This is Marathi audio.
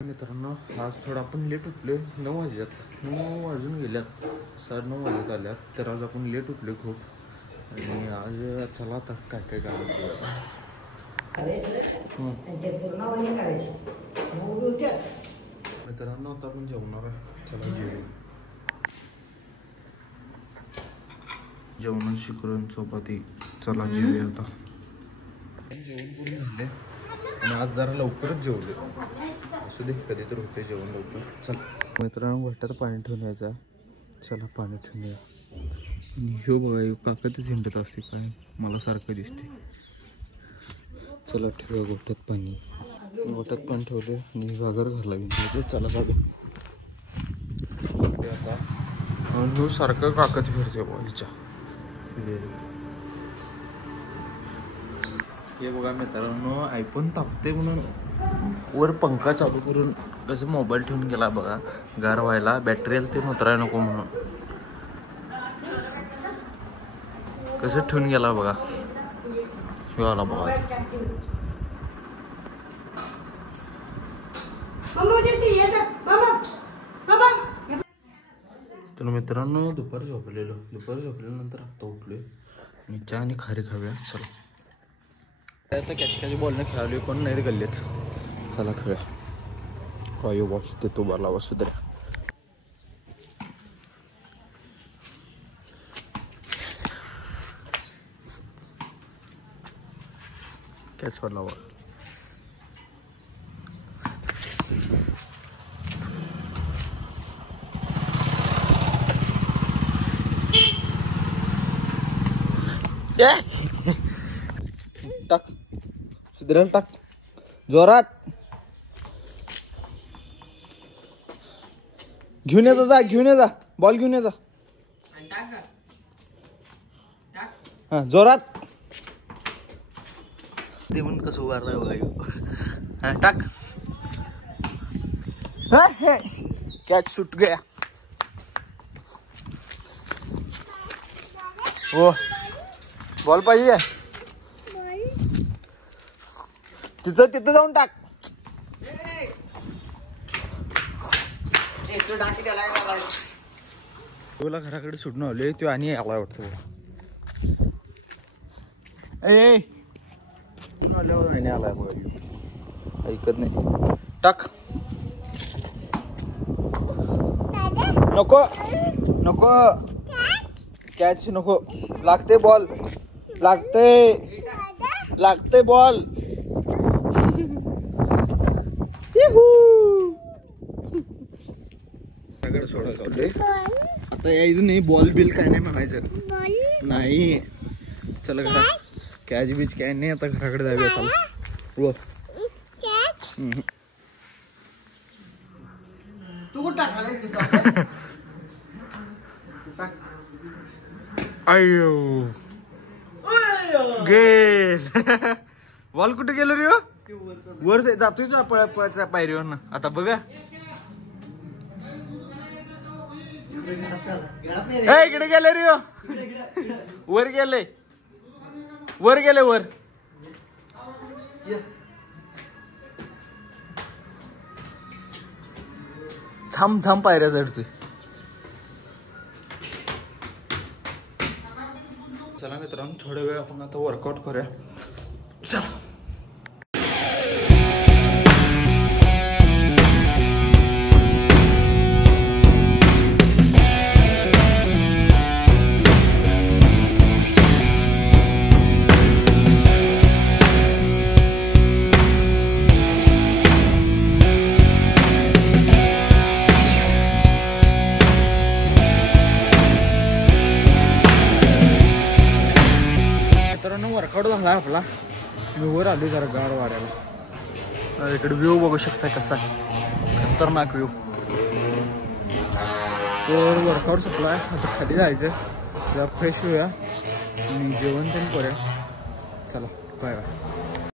मित्रांनो आज थोडं आपण लेट उठले 9 वाजल्यात 9 वाजून गेल्यात 9:30 वाजत आल्यात तर आज आपण लेट उठले खूप आणि आज चला आता काय काय करायचं मित्रांनो आता आपण जेवणार आहे चला जेवण शिकरून चपाती चला जेवूया आता जेवण पूर्ण झाले आणि आज जरा लवकरच जेवले असू दे कधी तर होते जेवण लवकर चला मित्रांनो वाट्यात पाणी ठेवून यायचा चला पाणी ठेवून या ह्यो बघा काकतच हिंडत असते काय मला सारखं दिसते चला ठेवूया गोठ्यात पाणी ठेवले आणि घागर घाला विंटायचं चला काढू आता ह्यो सारखं काकत फिरते बॉलीच्या हे बघा मित्रांनो आयफोन तापते म्हणून वर पंखा चालू करून कसं मोबाईल ठेवून गेला बघा गार व्हायला बॅटरीला ते उतराय नको म्हणून कसं ठेवून गेला बघा हे आला बघा तर मित्रांनो दुपार झोपल्यानंतर आता उठलोय आणि चहा आणि खारी खाऊया चला आता कॅच बॉलने खेळालोय कोण नाही गल्लीत चला खेळूया रायू बॉस ते तो बाला वसुद्या कॅच वाला बॉल टाक सुधरेल टाक जोरात घेऊन ये जा बॉल घेऊन ये जा हा जोरात ते म्हणून कसं उगारलाय बघा टाक कॅच सुट गया हो बॉल पाहिजे तिथं जाऊन टाक तुला घराकडे सुटून आले तो आणि आलाय वाटतं आल्यावर आणि आलाय बघा ऐकत नाही टाक नको कॅच नको लागते बॉल लागते बॉल आता यायचं नाही बॉल बिल काय नाही म्हणायचं नाही चला घरा कॅच बीच काय नाही आता घराकडे जाऊया चला तू अयो गेल बॉल कुठे गेलो रे वर जातोय पायरीवर ना आता बघा इकडे गेले रे वर गेले वर छाम पायऱ्या चढतोय चला मित्रांनो थोड्या वेळ आपण आता वर्कआउट करूया चला वर्कआउट झाला आपला मी वर आलो जरा गार वाढायला इकडे व्ह्यू बघू शकता कसा खतरनाक व्ह्यू तर वर्कआउट संपला आता खाली जायचं जरा फ्रेश होऊया आणि जेवण पण करूया चला बाय बाय